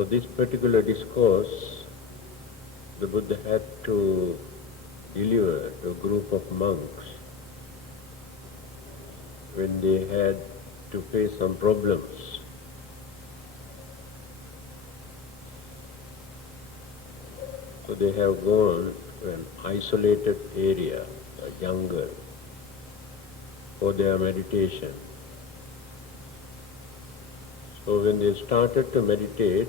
So this particular discourse, the Buddha had to deliver to a group of monks when they had to face some problems. So they have gone to an isolated area, a jungle, for their meditation. So when they started to meditate,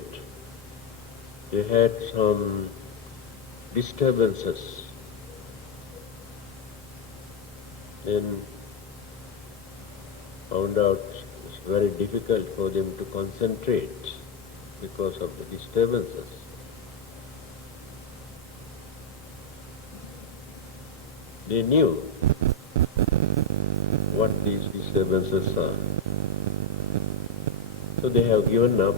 they had some disturbances. Then found out it's very difficult for them to concentrate because of the disturbances. They knew what these disturbances are. So they have given up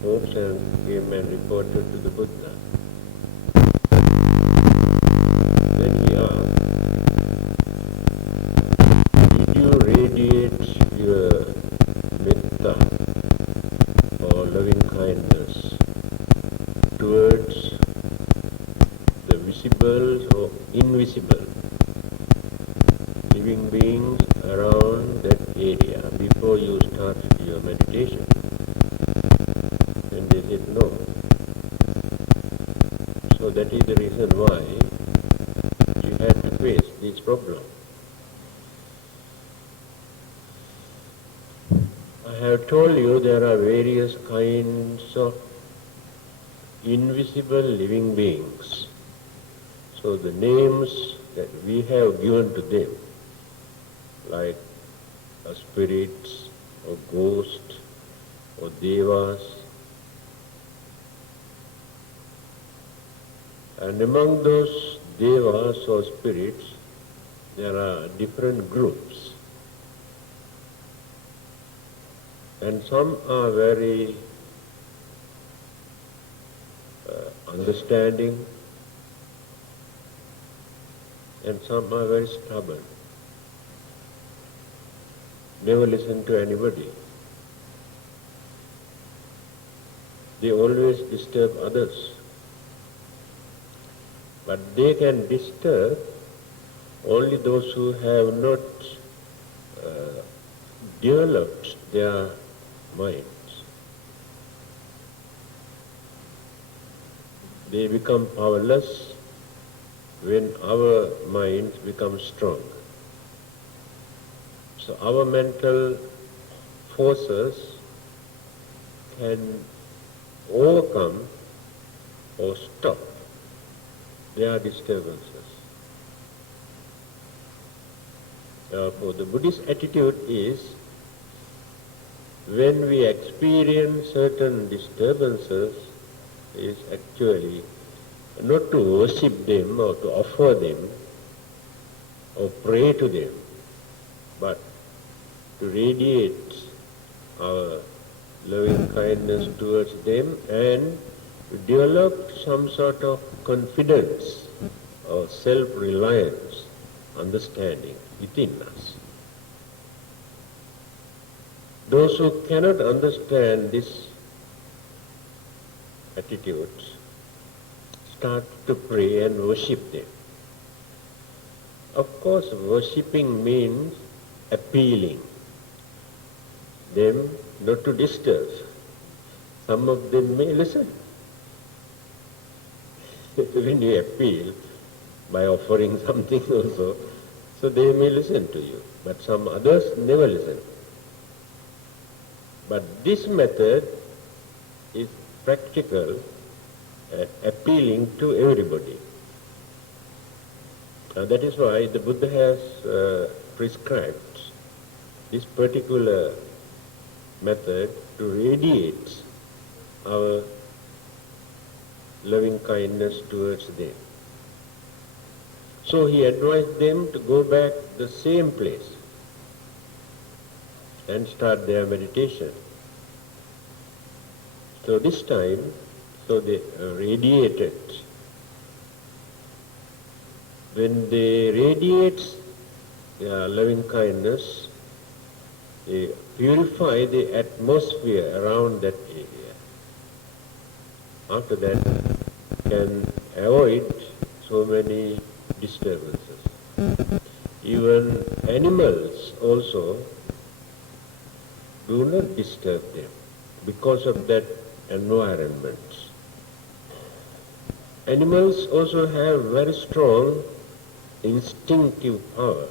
hopes and came and reported to the Buddha. Then he asked, did you radiate your Metta or loving kindness towards the visible or invisible living beings around that area before you start your meditation? And they said no. So that is the reason why you had to face this problem. I have told you there are various kinds of invisible living beings. So the names that we have given to them, like spirits or ghosts or devas, and among those devas or spirits there are different groups, and some are very understanding, and some are very stubborn, never listen to anybody. They always disturb others. But they can disturb only those who have not developed their minds. They become powerless when our minds become strong. So our mental forces can overcome or stop their disturbances. Therefore, the Buddhist attitude is, when we experience certain disturbances, is actually not to worship them or to offer them or pray to them, but to radiate our loving kindness towards them and to develop some sort of confidence or self-reliance, understanding within us. Those who cannot understand this attitudes start to pray and worship them. Of course, worshipping means appealing them not to disturb. Some of them may listen. When you appeal by offering something also, so they may listen to you, but some others never listen. But this method is practical, appealing to everybody. That is why the Buddha has prescribed this particular method to radiate our loving kindness towards them. So he advised them to go back to the same place and start their meditation. So this time, so they radiated. When they radiate their loving kindness, purify the atmosphere around that area. After that, can avoid so many disturbances. Even animals also do not disturb them because of that environment. Animals also have very strong instinctive power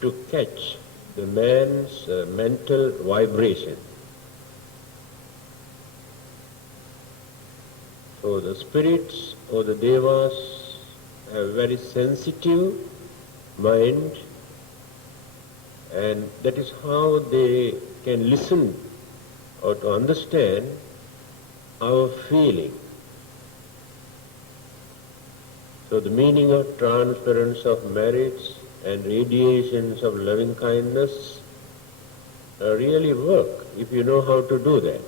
to catch the man's mental vibration. So the spirits or the devas have very sensitive mind, and that is how they can listen or to understand our feeling. So the meaning of transference of merits and radiations of loving kindness really work if you know how to do that.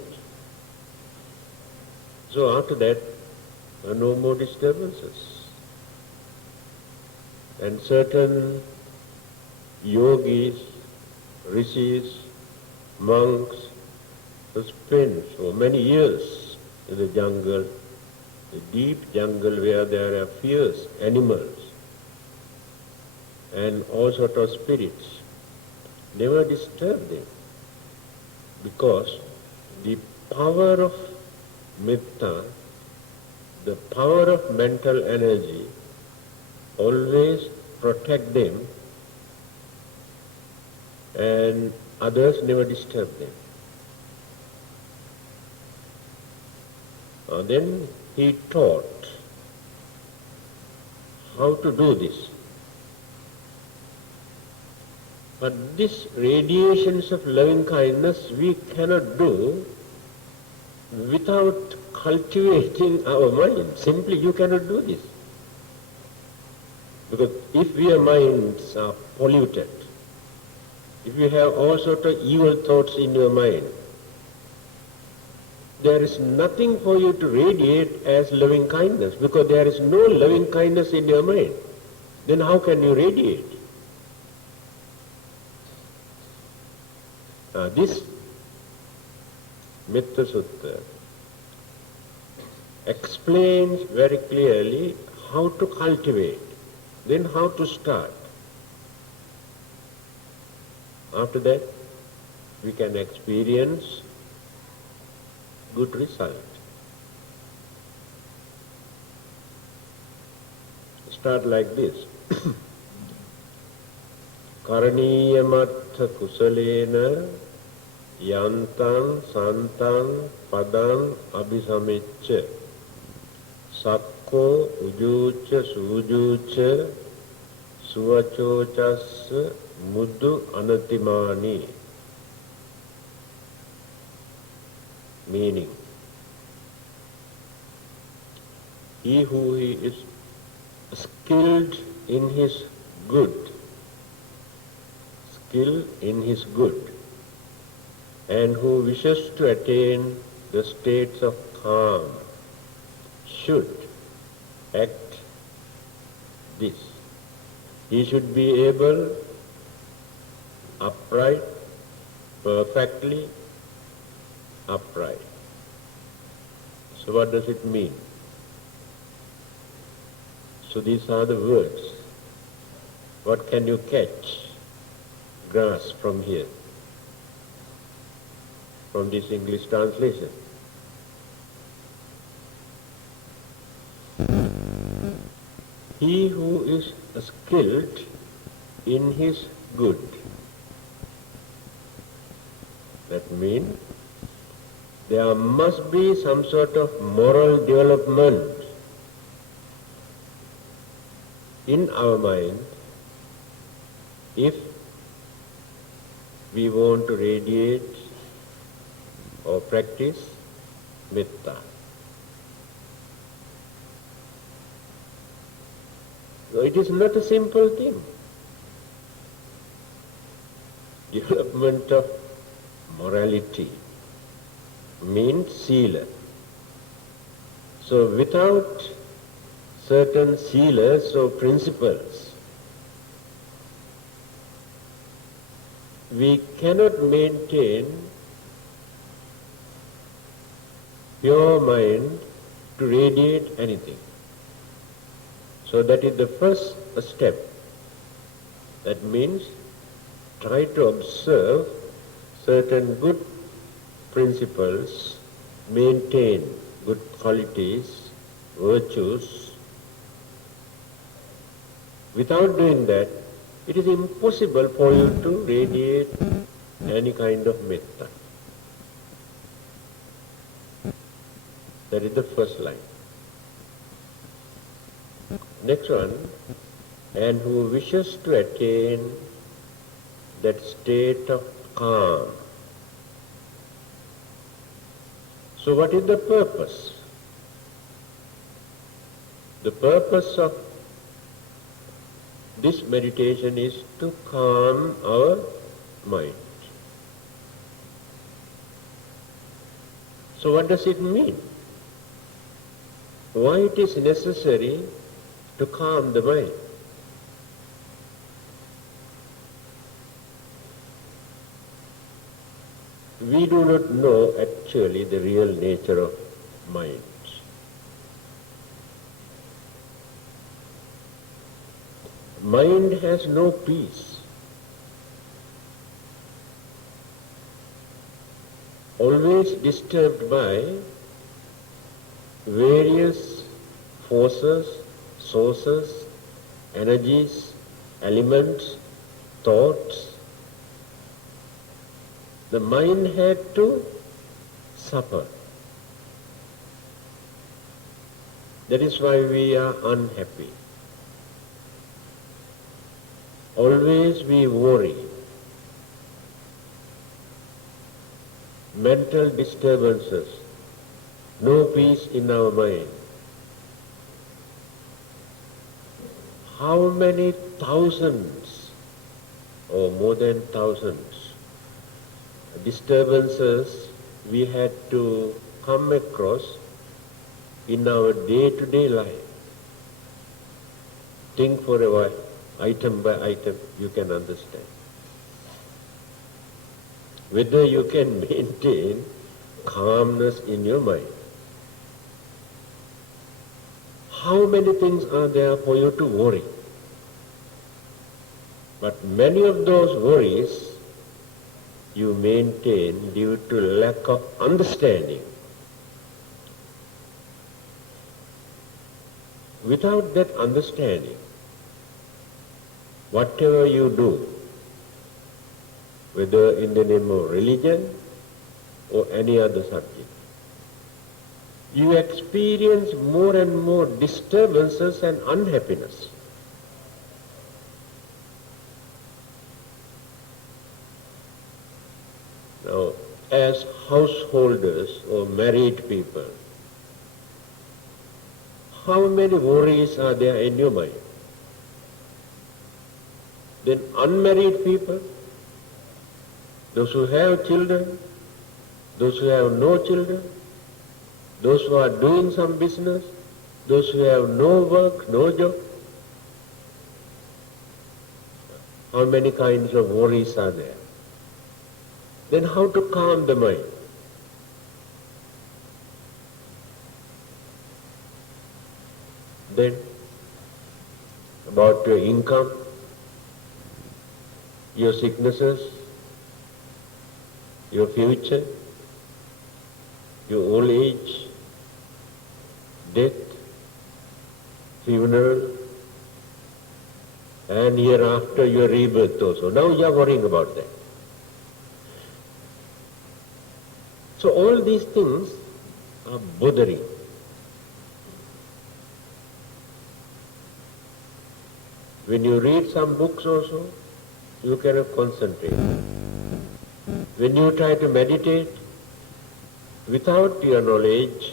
So after that, no more disturbances. And certain yogis, rishis, monks who spend so many years in the jungle, the deep jungle where there are fierce animals and all sorts of spirits, never disturb them, because the power of Metta, the power of mental energy, always protect them, and others never disturb them. Then he taught how to do this. But these radiations of loving kindness we cannot do without cultivating our mind. Simply you cannot do this. Because if your minds are polluted, if you have all sorts of evil thoughts in your mind, there is nothing for you to radiate as loving kindness, because there is no loving kindness in your mind. Then how can you radiate? This Metta Sutta explains very clearly how to cultivate, then how to start. After that, we can experience good result. Start like this. Karaniyamatha kusalena yantam santam padam abhisamicca sakko ujucha sujucha suvachochassa muddu anatimani. Meaning, he who is skilled in his good, and who wishes to attain the states of calm, should act this. He should be able, upright, perfectly upright. So what does it mean? So these are the words. What can you catch, grasp from here, from this English translation? He who is skilled in his good. That means there must be some sort of moral development in our mind if we want to radiate or practice metta. So it is not a simple thing. Development of morality means sila. So without certain silas or principles, we cannot maintain pure mind to radiate anything. So that is the first step. That means try to observe certain good principles, maintain good qualities, virtues. Without doing that, it is impossible for you to radiate any kind of metta. That is the first line. Next one, and who wishes to attain that state of calm. So what is the purpose? The purpose of this meditation is to calm our mind. So what does it mean? Why it is necessary to calm the mind? We do not know actually the real nature of mind. Mind has no peace. Always disturbed by various forces, sources, energies, elements, thoughts. The mind had to suffer. That is why we are unhappy. Always we worry. Mental disturbances, no peace in our mind. How many thousands or more than thousands disturbances we had to come across in our day-to-day life. Think for a while, item by item, you can understand. Whether you can maintain calmness in your mind. How many things are there for you to worry? But many of those worries you maintain due to lack of understanding. Without that understanding, whatever you do, whether in the name of religion or any other subject, you experience more and more disturbances and unhappiness. Now, as householders or married people, how many worries are there in your mind? Then unmarried people, those who have children, those who have no children, those who are doing some business, those who have no work, no job. How many kinds of worries are there? Then how to calm the mind? Then about your income, your sicknesses, your future, your old age, death, funeral, and hereafter your rebirth also. Now you are worrying about that. So all these things are bothering. When you read some books also, you cannot concentrate. When you try to meditate, without your knowledge,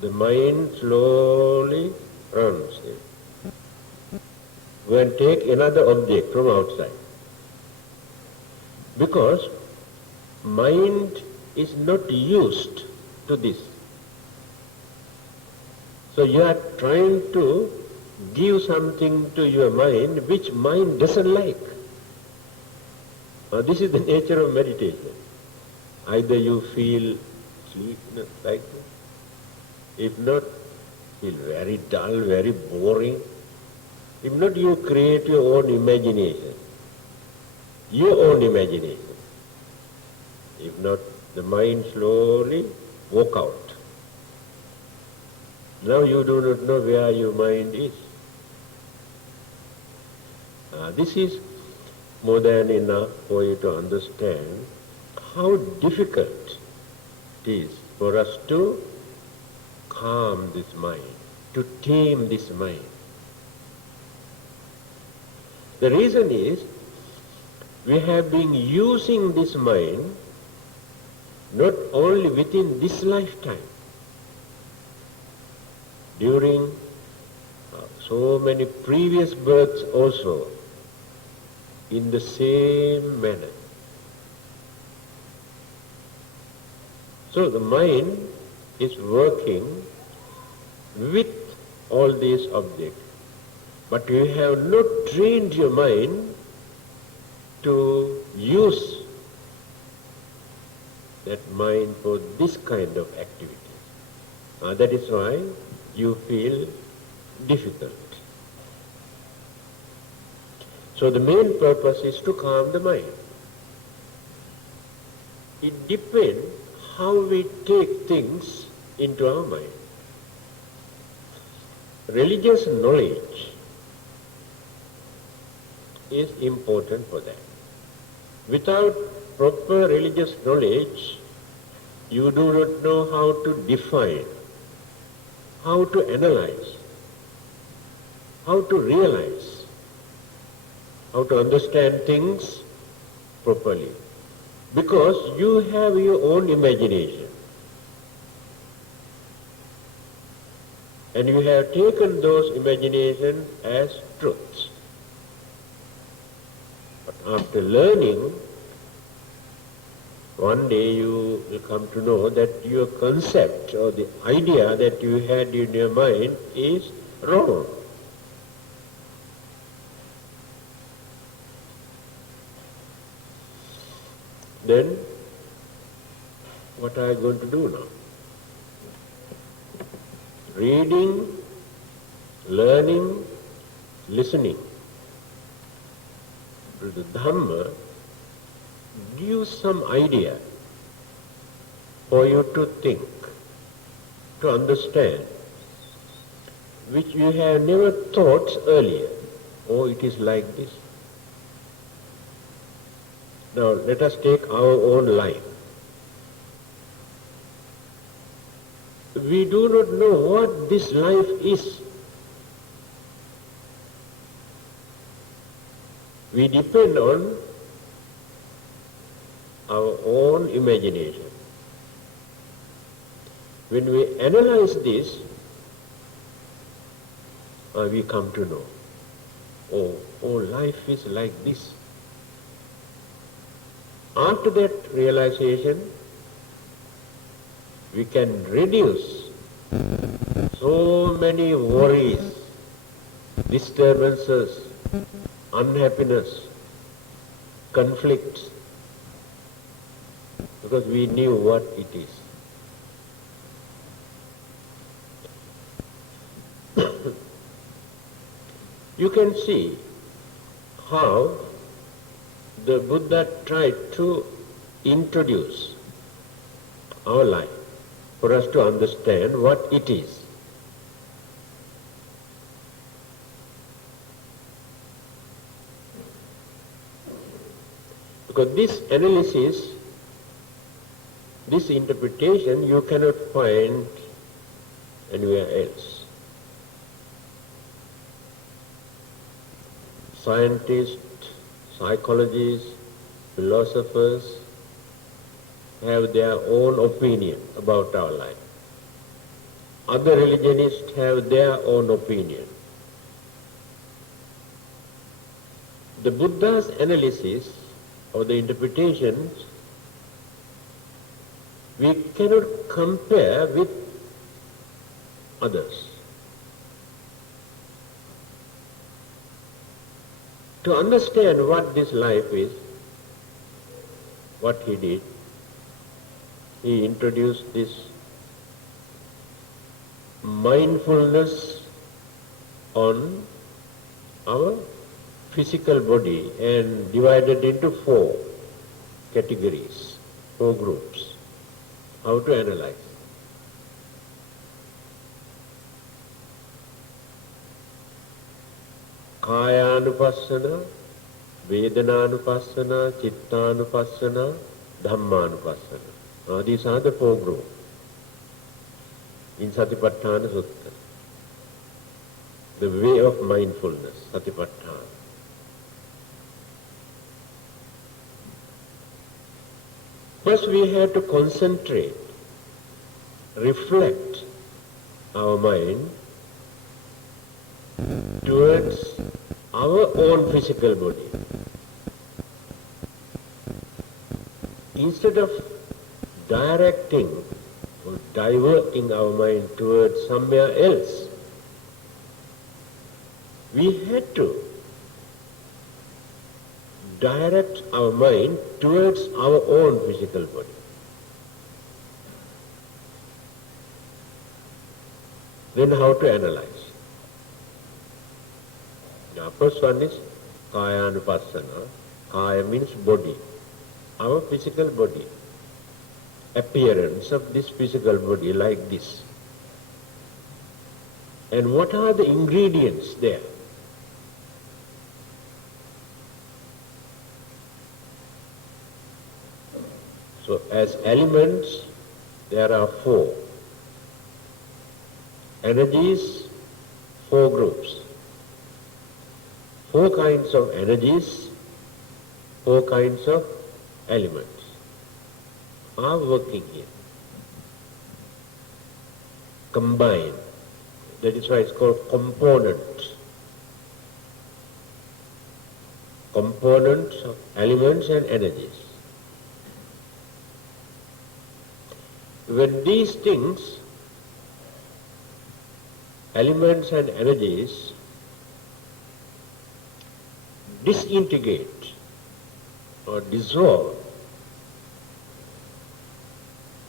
the mind slowly runs. Go and take another object from outside. Because mind is not used to this. So you are trying to give something to your mind which mind doesn't like. This is the nature of meditation. Either you feel sleepiness like this, if not, feel very dull, very boring. If not, you create your own imagination. Your own imagination. If not, the mind slowly walk out. Now you do not know where your mind is. This is more than enough for you to understand how difficult it is for us to calm this mind, to tame this mind. The reason is, we have been using this mind not only within this lifetime, during so many previous births also, in the same manner. So the mind is working with all these objects, but you have not trained your mind to use that mind for this kind of activity. That is why you feel difficult. So the main purpose is to calm the mind. It depends how we take things into our mind. Religious knowledge is important for that. Without proper religious knowledge, you do not know how to define, how to analyze, how to realize, how to understand things properly. Because you have your own imagination. And you have taken those imaginations as truths. But after learning, one day you will come to know that your concept or the idea that you had in your mind is wrong. Then, what are you going to do now? Reading, learning, listening to the Dhamma gives some idea for you to think, to understand, which you have never thought earlier. Oh, it is like this. Now, let us take our own life. We do not know what this life is. We depend on our own imagination. When we analyze this, we come to know, oh, life is like this. After that realization, we can reduce so many worries, disturbances, unhappiness, conflicts, because we knew what it is. You can see how the Buddha tried to introduce our life for us to understand what it is. Because this analysis, this interpretation, you cannot find anywhere else. Scientists, psychologists, philosophers have their own opinion about our life. Other religionists have their own opinion. The Buddha's analysis or the interpretations, we cannot compare with others. To understand what this life is, what he did, he introduced this mindfulness on our physical body and divided into 4 categories, 4 groups. How to analyze? Kayanupassana, Vedananupassana, Chittanupassana, Dhammanupassana. Now these are the 4 groups in Satipatthana Sutta. The way of mindfulness, Satipatthana. First we have to concentrate, reflect our mind towards our own physical body. Instead of directing or diverting our mind towards somewhere else, we had to direct our mind towards our own physical body. Then how to analyze? Now first one is Kayanupassana. Kaya means body, our physical body. Appearance of this physical body like this. And what are the ingredients there? So as elements, there are 4. Energies, 4 groups. 4 kinds of energies, 4 kinds of elements are working here. Combined. That is why it's called components. Components of elements and energies. When these things, elements and energies, disintegrate or dissolve,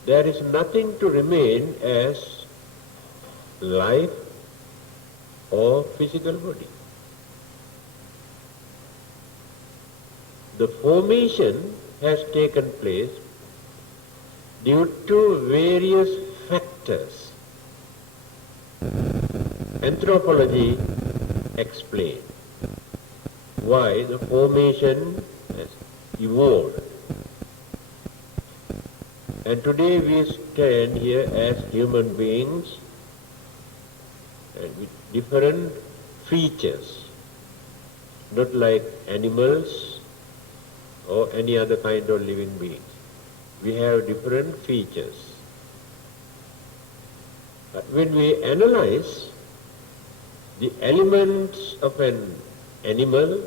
there is nothing to remain as life or physical body. The formation has taken place due to various factors. Anthropology explains why the formation has evolved. And today we stand here as human beings and with different features, not like animals or any other kind of living beings. We have different features. But when we analyze the elements of an animal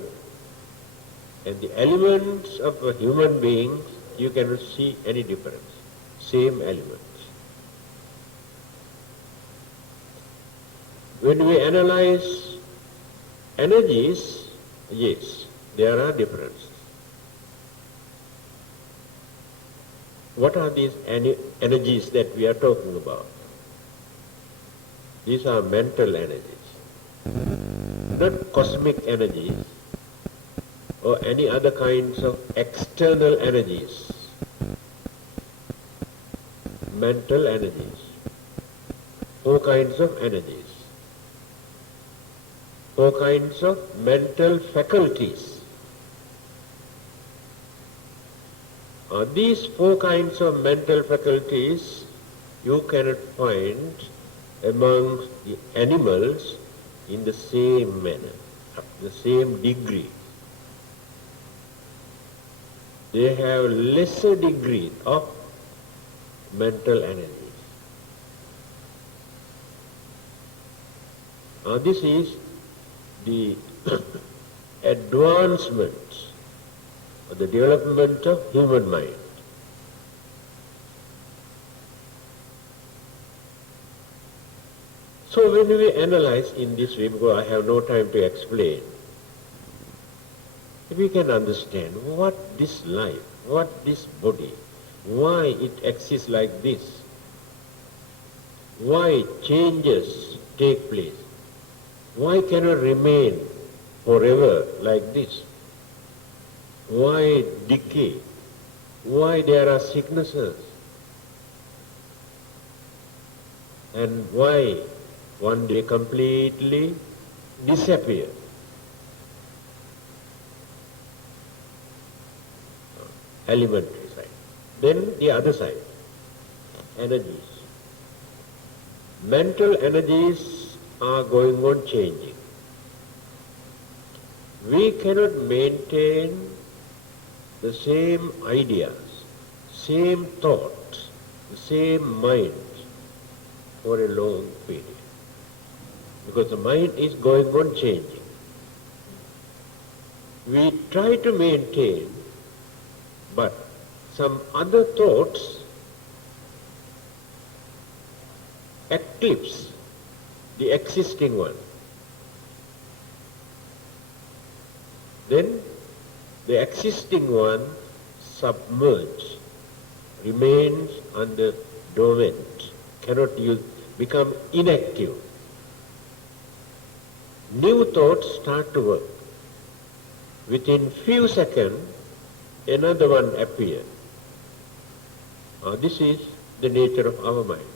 and the elements of a human being, you cannot see any difference. Same elements. When we analyze energies, yes, there are differences. What are these energies that we are talking about? These are mental energies, not cosmic energies or any other kinds of external energies. Mental energies, 4 kinds of energies, 4 kinds of mental faculties. These 4 kinds of mental faculties you cannot find among the animals in the same manner, the same degree. They have lesser degree of mental energies. This is the advancement or the development of human mind. So when we analyze in this way, because I have no time to explain, we can understand what this life what this body, why it exists like this, why changes take place, why cannot remain forever like this, why decay, why there are sicknesses, and why one day completely disappear. Elementary side. Then the other side, energies. Mental energies are going on changing. We cannot maintain the same ideas, same thoughts, the same mind for a long period. Because the mind is going on changing. We try to maintain, but some other thoughts eclipse the existing one. Then the existing one submerged, remains under dormant, cannot use, become inactive. New thoughts start to work. Within few seconds, another one appears. This is the nature of our mind.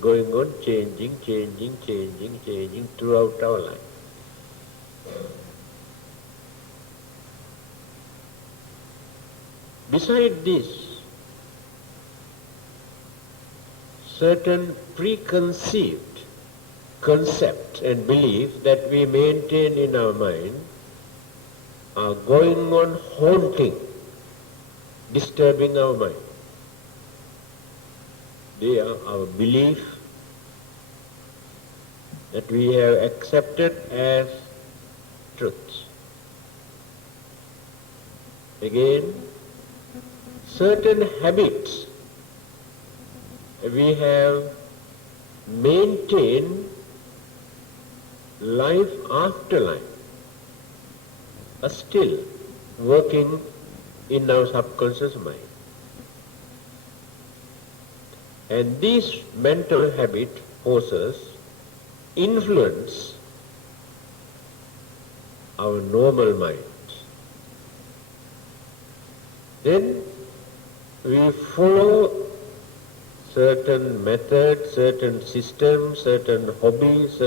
Going on changing throughout our life. Beside this, certain preconceived concepts and beliefs that we maintain in our mind are going on haunting, disturbing our mind. They are our belief that we have accepted as truth. Again, certain habits we have maintained life after life are still working in our subconscious mind. And these mental habit forces influence our normal mind. Then we follow certain methods, certain systems, certain hobbies,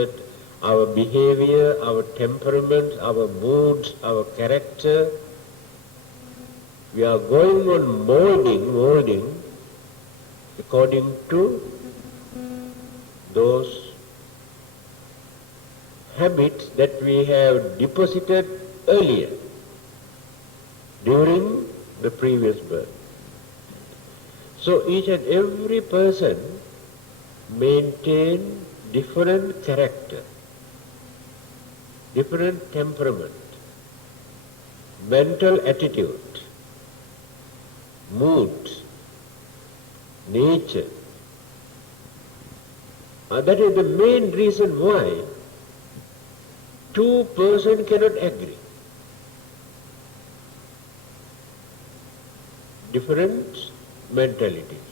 our behavior, our temperament, our moods, our character. We are going on molding according to those habits that we have deposited earlier during the previous birth. So each and every person maintain different character, different temperament, mental attitude, mood, nature. That is the main reason why two persons cannot agree. Different mentalities.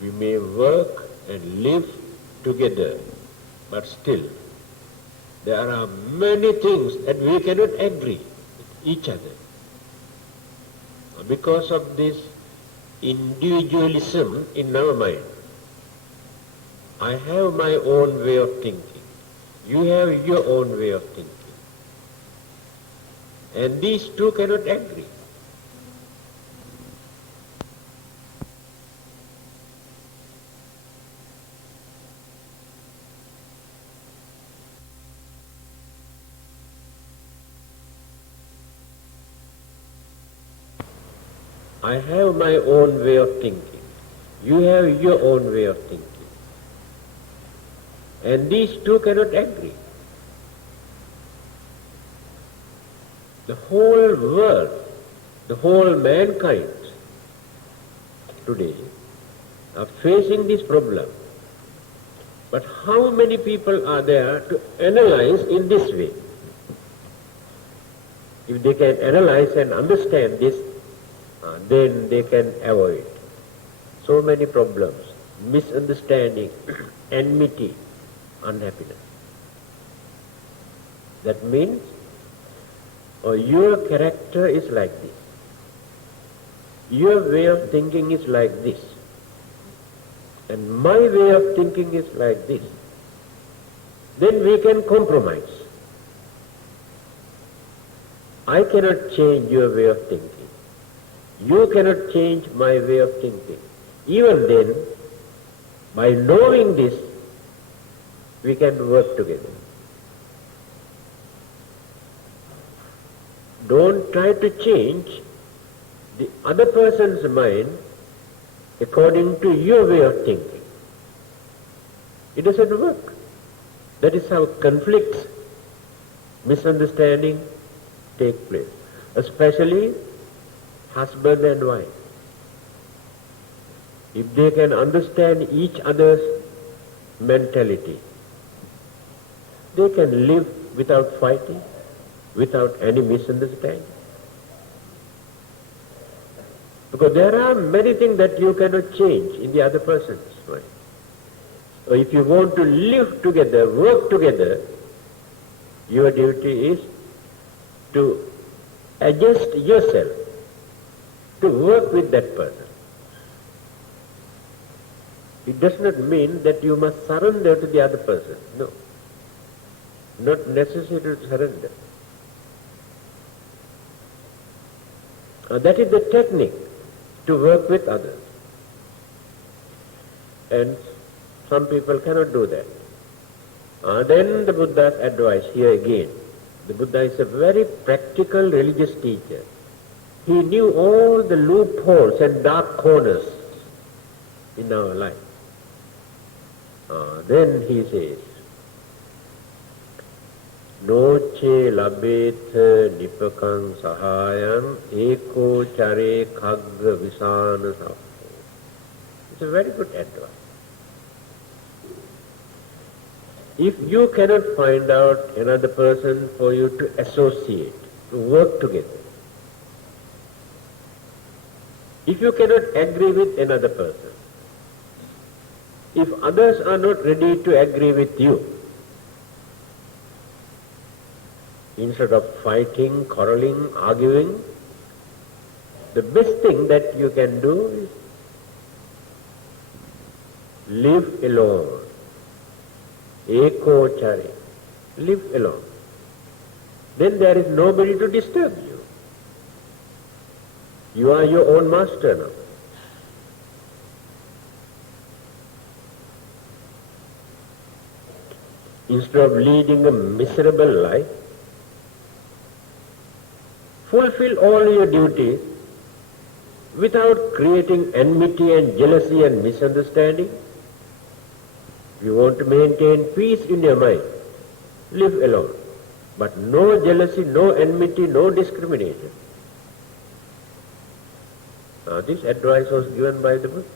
We may work and live together, but still there are many things that we cannot agree with each other. Because of this individualism in our mind. I have my own way of thinking. You have your own way of thinking. And these two cannot agree. I have my own way of thinking. You have your own way of thinking. And these two cannot agree. The whole world, the whole mankind today are facing this problem. But how many people are there to analyze in this way? If they can analyze and understand this, then they can avoid so many problems, misunderstanding, enmity, unhappiness. That means your character is like this. Your way of thinking is like this. And my way of thinking is like this. Then we can compromise. I cannot change your way of thinking. You cannot change my way of thinking. Even then, by knowing this, we can work together. Don't try to change the other person's mind according to your way of thinking. It doesn't work. That is how conflicts, misunderstanding take place, especially husband and wife. If they can understand each other's mentality, they can live without fighting, without any misunderstanding. Because there are many things that you cannot change in the other person's mind. So if you want to live together, work together, your duty is to adjust yourself to work with that person. It does not mean that you must surrender to the other person. No. Not necessary to surrender. That is the technique to work with others. And some people cannot do that. Then the Buddha's advice here again. The Buddha is a very practical religious teacher. He knew all the loopholes and dark corners in our life. Then he says, Noche labetha nipakang sahayam eko chare khagga visana sappo. It's a very good advice. If you cannot find out another person for you to associate, to work together, if you cannot agree with another person, if others are not ready to agree with you, instead of fighting, quarreling, arguing, the best thing that you can do is live alone. Eko chare. Live alone. Then there is nobody to disturb you. You are your own master now. Instead of leading a miserable life, fulfill all your duties without creating enmity and jealousy and misunderstanding. If you want to maintain peace in your mind, live alone. But no jealousy, no enmity, no discrimination. This advice was given by the Buddha.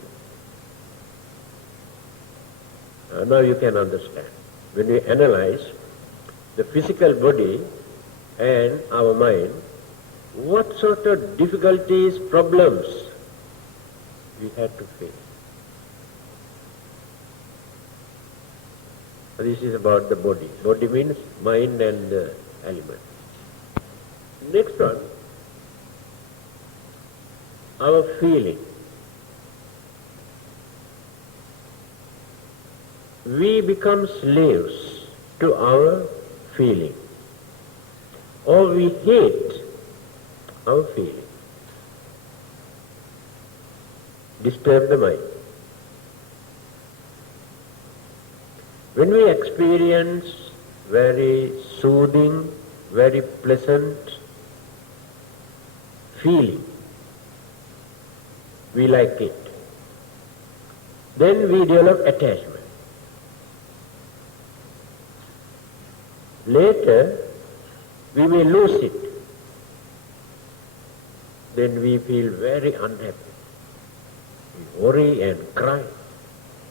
Now you can understand. When we analyze the physical body and our mind, what sort of difficulties, problems we had to face. This is about the body. Body means mind and element. Next one, our feeling. We become slaves to our feeling, or we hate our feeling. Disturb the mind. When we experience very soothing, very pleasant feeling, we like it. Then we develop attachment. Later, we may lose it. Then we feel very unhappy. We worry and cry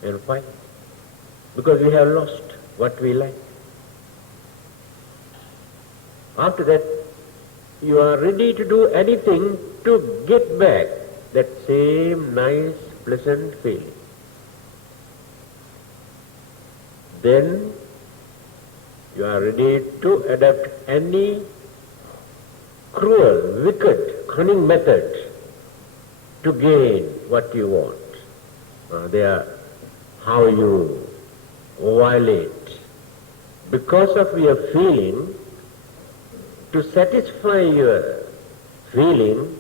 and fight because we have lost what we like. After that, you are ready to do anything to get back that same nice, pleasant feeling. Then you are ready to adopt any cruel, wicked, cunning method to gain what you want. They are how you violate. Because of your feeling, to satisfy your feeling,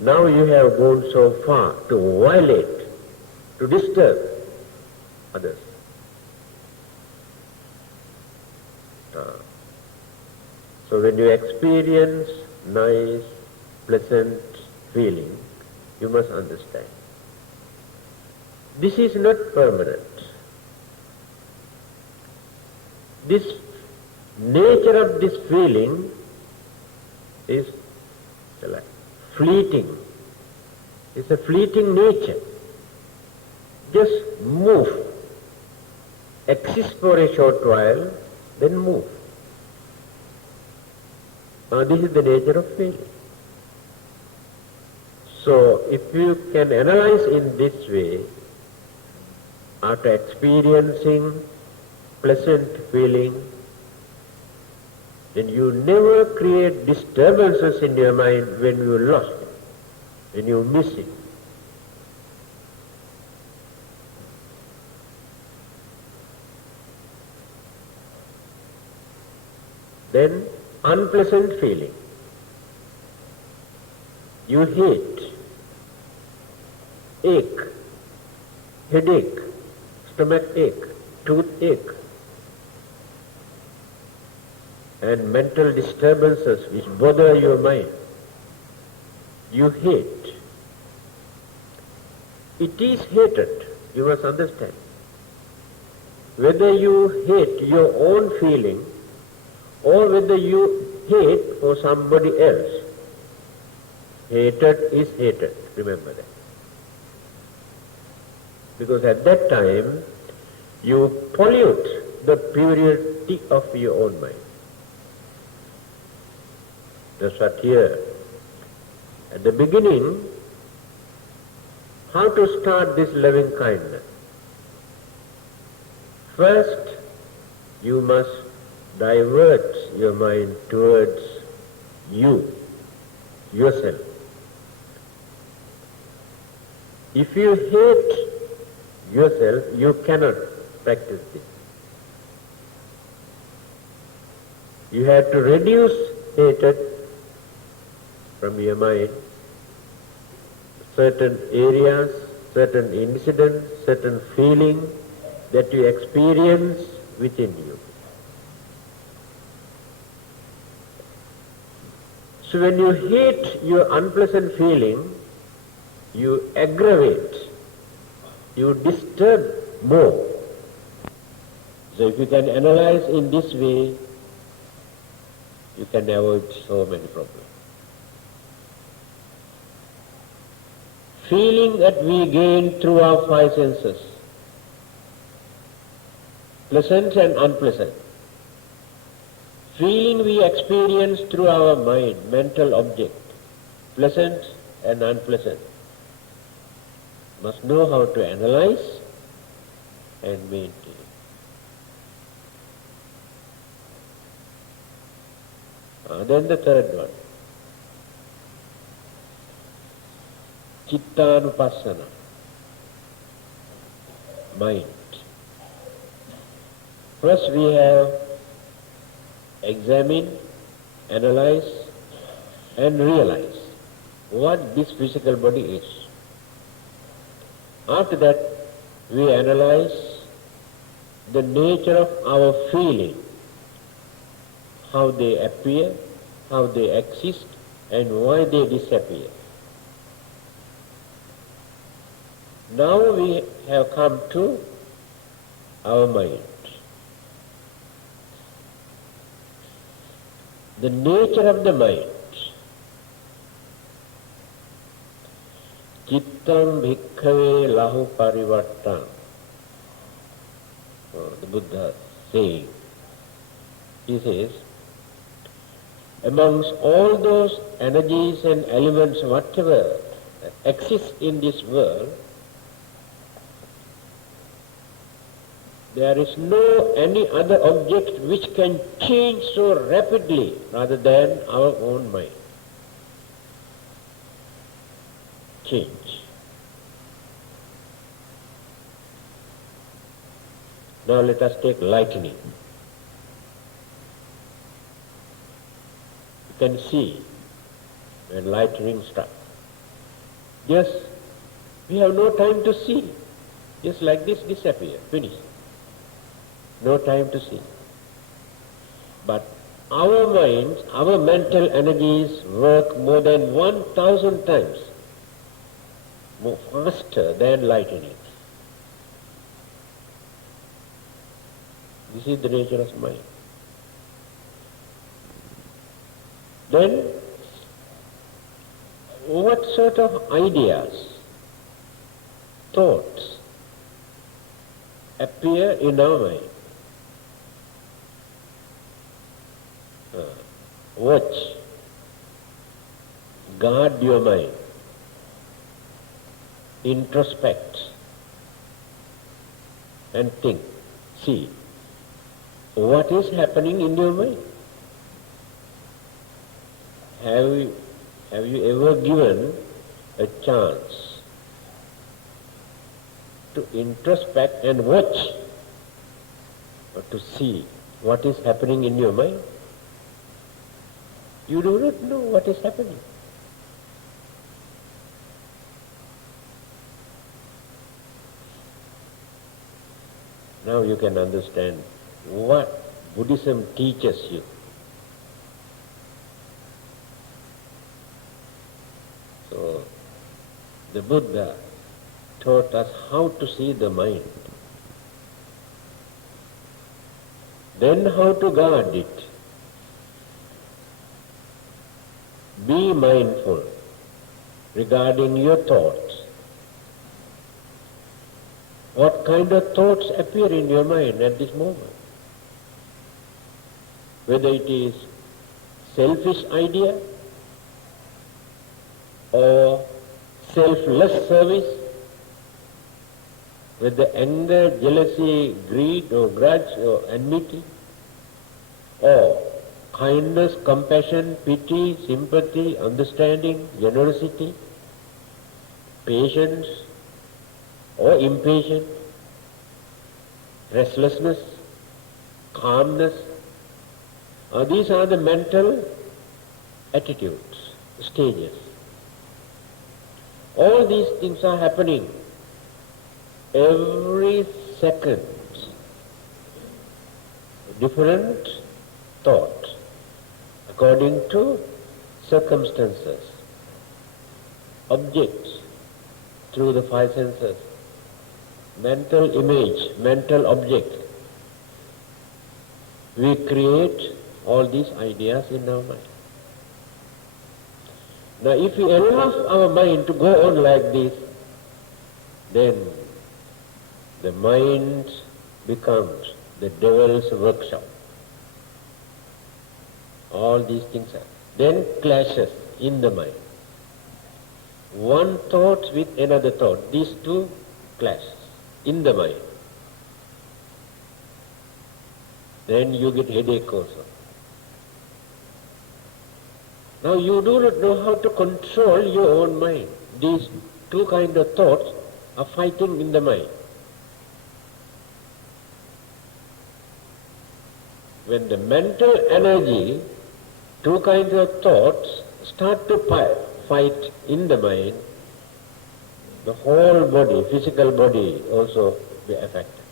now you have gone so far to violate, to disturb others. So when you experience nice, pleasant feeling, you must understand. This is not permanent. This nature of this feeling is like fleeting. It's a fleeting nature. Just move. Exist for a short while, then move. This is the nature of feeling. So if you can analyze in this way, after experiencing pleasant feeling, then you never create disturbances in your mind when you lost it, when you miss it. Then unpleasant feeling. You hate, ache, headache, stomach ache, toothache, and mental disturbances which bother your mind. You hate. It is hatred, you must understand. Whether you hate your own feeling or whether you hate for somebody else, hatred is hatred, remember that. Because at that time, you pollute the purity of your own mind. That's what here, at the beginning, how to start this loving kindness? First, you must divert your mind towards you, yourself. If you hate yourself, you cannot practice this. You have to reduce hatred from your mind, certain areas, certain incidents, certain feeling that you experience within you. So when you hate your unpleasant feeling, you aggravate, you disturb more. So if you can analyze in this way, you can avoid so many problems. Feeling that we gain through our five senses, pleasant and unpleasant. Feeling we experience through our mind, mental object, pleasant and unpleasant. Must know how to analyze and maintain. Then the third one, Chittanupassana, mind. First we have examine, analyze and realize what this physical body is. After that, we analyze the nature of our feeling, how they appear, how they exist, and why they disappear. Now we have come to our mind. The nature of the mind. Chittam bhikkhave lahu parivartam. The Buddha saying. He says, amongst all those energies and elements, whatever exists in this world, there is no any other object which can change so rapidly rather than our own mind. Change. Now let us take lightning. You can see when lightning strikes. Yes, we have no time to see. Just like this, disappear, finish. No time to see. But our minds, our mental energies work more than 1,000 times more faster than lightning. This is the nature of mind. Then, what sort of ideas, thoughts appear in our mind? Watch, guard your mind, introspect and think, see what is happening in your mind. Have you ever given a chance to introspect and watch or to see what is happening in your mind? You do not know what is happening. Now you can understand what Buddhism teaches you. So, the Buddha taught us how to see the mind, then how to guard it. Be mindful regarding your thoughts. What kind of thoughts appear in your mind at this moment? Whether it is selfish idea or selfless service, whether anger, jealousy, greed or grudge or enmity, or kindness, compassion, pity, sympathy, understanding, generosity, patience or impatience, restlessness, calmness. These are the mental attitudes, stages. All these things are happening every second. Different thought according to circumstances, objects through the five senses, mental image, mental object. We create all these ideas in our mind. Now if we allow our mind to go on like this, then the mind becomes the devil's workshop. All these things are. Then clashes in the mind. One thought with another thought. These two clashes in the mind. Then you get headache also. Now you do not know how to control your own mind. These two kinds of thoughts are fighting in the mind. When the mental energy, two kinds of thoughts start to fight in the mind, the whole body, physical body also be affected.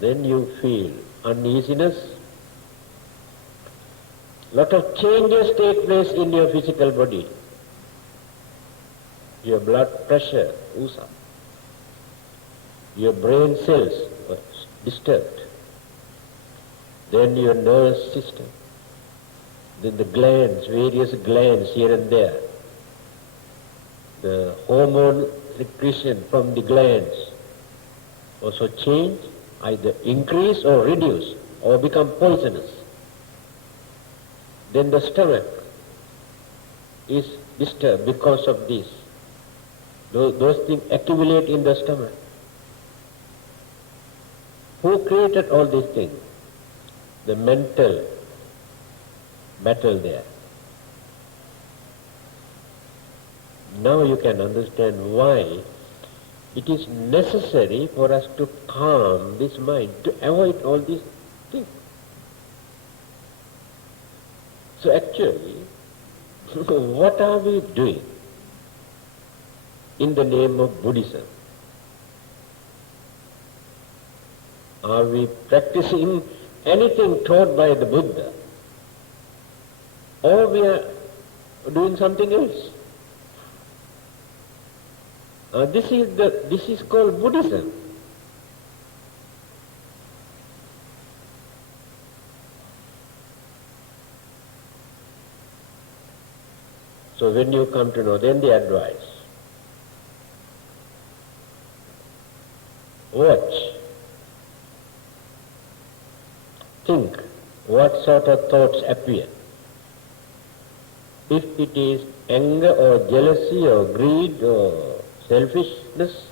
Then you feel uneasiness. Lot of changes take place in your physical body. Your blood pressure goes up. Your brain cells are disturbed. Then your nervous system. Then the glands, various glands here and there. The hormone secretion from the glands also change, either increase or reduce or become poisonous. then the stomach is disturbed because of this. Those things accumulate in the stomach. Who created all these things? The mental battle there. Now you can understand why it is necessary for us to calm this mind, to avoid all these things. So actually, what are we doing in the name of Buddhism? Are we practicing anything taught by the Buddha? Or we are doing something else? This is called Buddhism. So when you come to know, then the advice. Watch. Think what sort of thoughts appear. If it is anger or jealousy or greed or selfishness,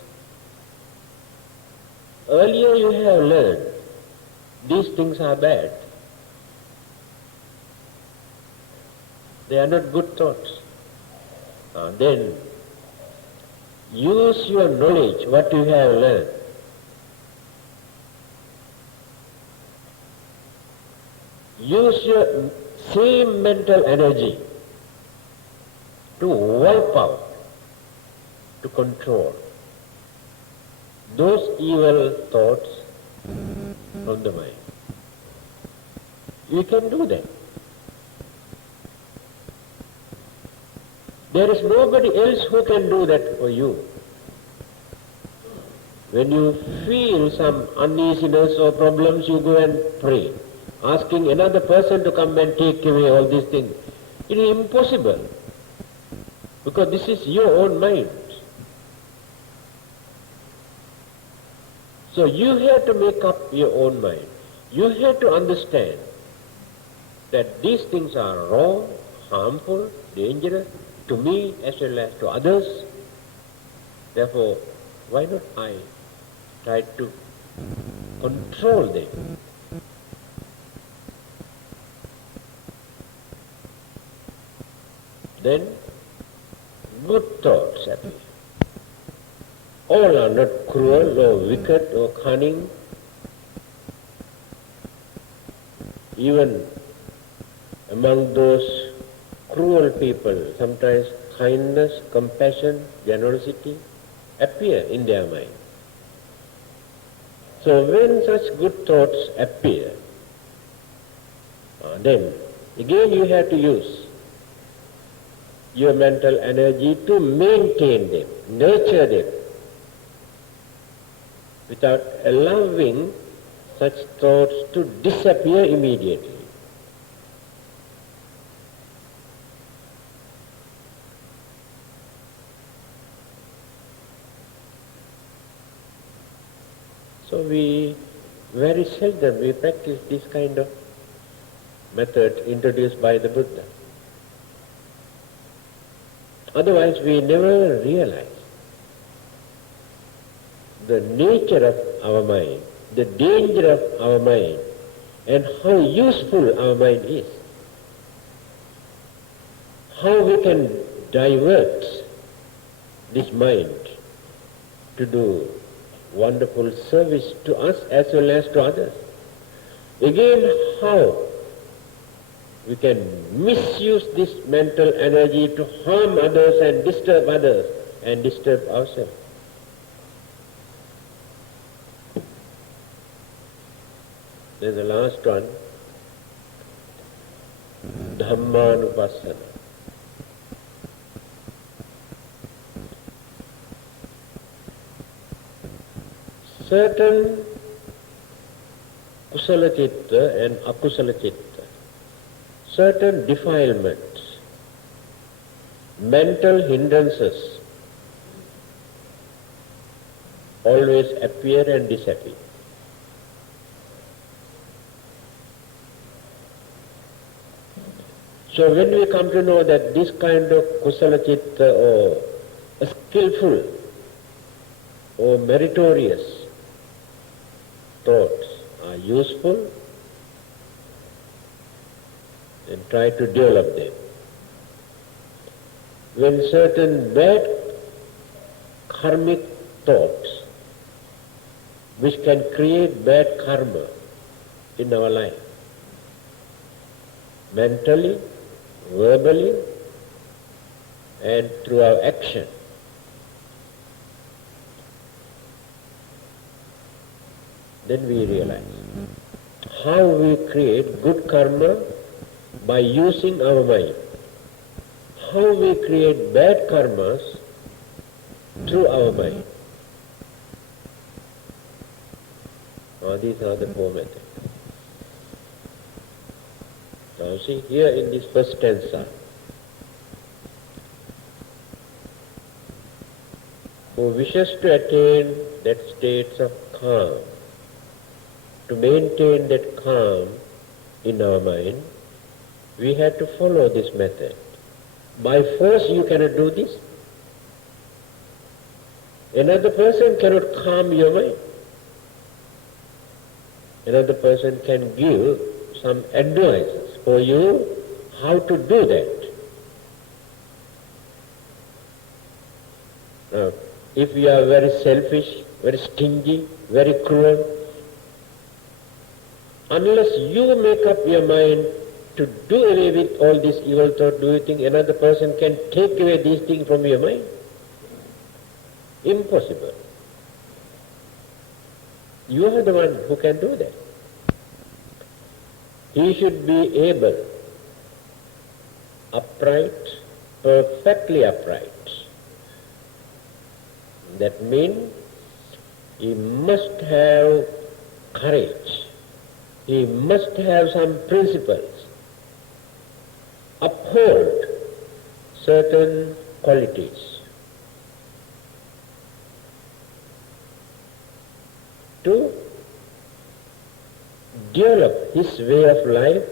earlier you have learned these things are bad. They are not good thoughts. Then use your knowledge, what you have learned. Use your same mental energy to wipe out, to control those evil thoughts from the mind. You can do that. There is nobody else who can do that for you. When you feel some uneasiness or problems, you go and pray, asking another person to come and take away all these things. It is impossible, because this is your own mind. So you have to make up your own mind. You have to understand that these things are wrong, harmful, dangerous, to me as well as to others. Therefore, why not I try to control them? Then good thoughts appear. All are not cruel or wicked or cunning. Even among those cruel people, sometimes kindness, compassion, generosity appear in their mind. So when such good thoughts appear, then again you have to use your mental energy to maintain them, nurture them, without allowing such thoughts to disappear immediately. So we very seldom we practice this kind of method introduced by the Buddha. Otherwise we never realize the nature of our mind, the danger of our mind, and how useful our mind is. How we can divert this mind to do wonderful service to us as well as to others. Again, how we can misuse this mental energy to harm others and disturb ourselves. Then the last one, Dhammananda. Certain kusala citta and akusala citta, certain defilements, mental hindrances always appear and disappear. So when we come to know that this kind of kusala chitta or skillful or meritorious thoughts are useful, then try to develop them. When certain bad karmic thoughts which can create bad karma in our life, mentally, verbally, and through our action, then we realize how we create good karma by using our mind, how we create bad karmas through our mind. Now these are the four methods. Now see here in this first stanza, who wishes to attain that state of calm, to maintain that calm in our mind, we have to follow this method. By force you cannot do this. Another person cannot calm your mind. Another person can give some advice for you how to do that. Now, if you are very selfish, very stingy, very cruel, unless you make up your mind to do away with all this evil thought, do you think another person can take away these things from your mind? Impossible. You are the one who can do that. He should be able, upright, perfectly upright. That means he must have courage. He must have some principles. Uphold certain qualities. To develop his way of life,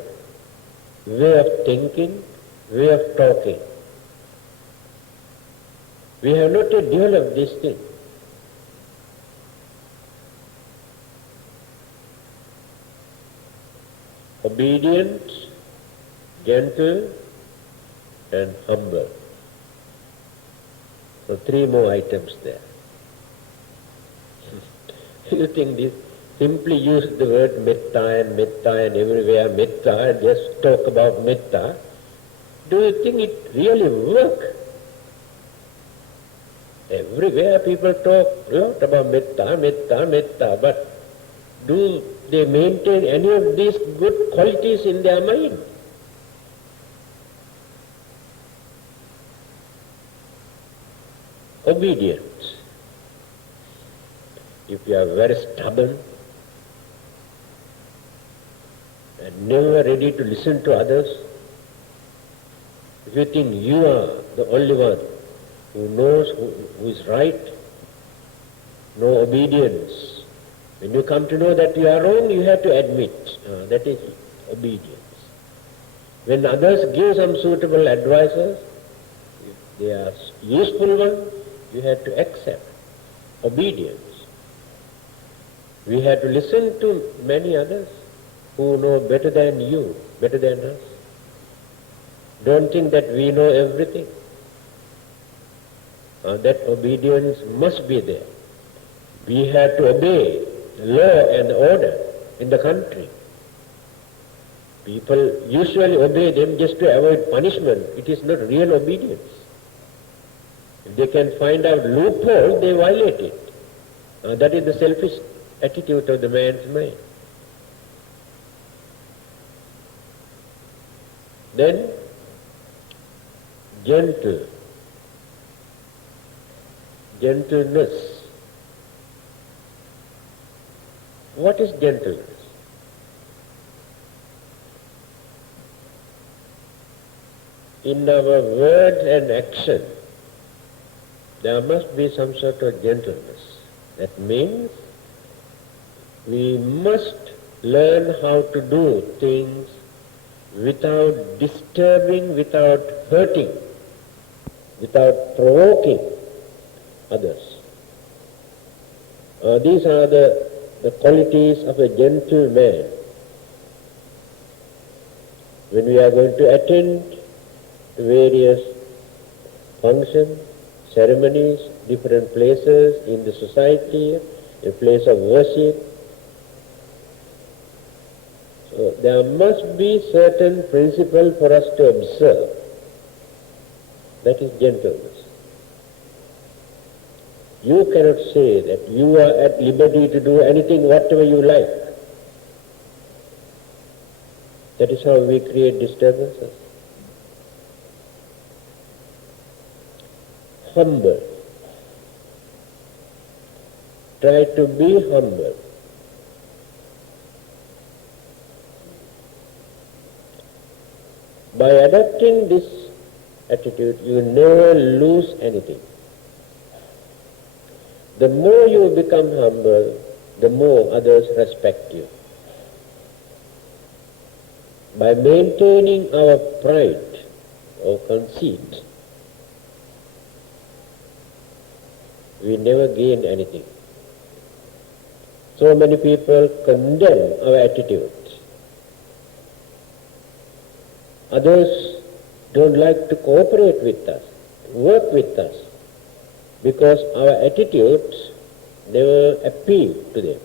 way of thinking, way of talking. We have not yet developed this thing. Obedient, gentle, and humble. So 3 more items there. You think this? Simply use the word metta and everywhere metta and just talk about metta. Do you think it really works? Everywhere people talk a lot about metta, but do they maintain any of these good qualities in their mind? Obedience. If you are very stubborn and never ready to listen to others, if you think you are the only one who knows who is right, no obedience. When you come to know that you are wrong, you have to admit. That is obedience. When others give some suitable advices, if they are useful ones, you have to accept. Obedience. We have to listen to many others who know better than you, better than us. Don't think that we know everything. That obedience must be there. We have to obey law and order in the country. People usually obey them just to avoid punishment. It is not real obedience. If they can find out loophole, they violate it. That is the selfish attitude of the man's mind. Then, gentleness. What is gentleness? In our words and action, there must be some sort of gentleness. That means we must learn how to do things without disturbing, without hurting, without provoking others. These are the qualities of a gentle man. When we are going to attend various functions, ceremonies, different places in the society, a place of worship, so there must be certain principle for us to observe. That is gentleness. You cannot say that you are at liberty to do anything whatever you like. That is how we create disturbances. Humble. Try to be humble. By adopting this attitude, you never lose anything. The more you become humble, the more others respect you. By maintaining our pride or conceit, we never gain anything. So many people condemn our attitudes. Others don't like to cooperate with us, work with us, because our attitudes never appeal to them.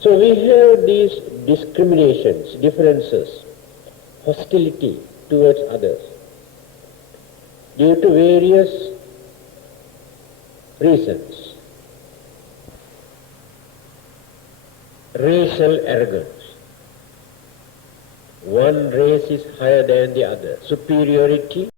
So we have these discriminations, differences, hostility towards others due to various reasons. Racial arrogance. One race is higher than the other. Superiority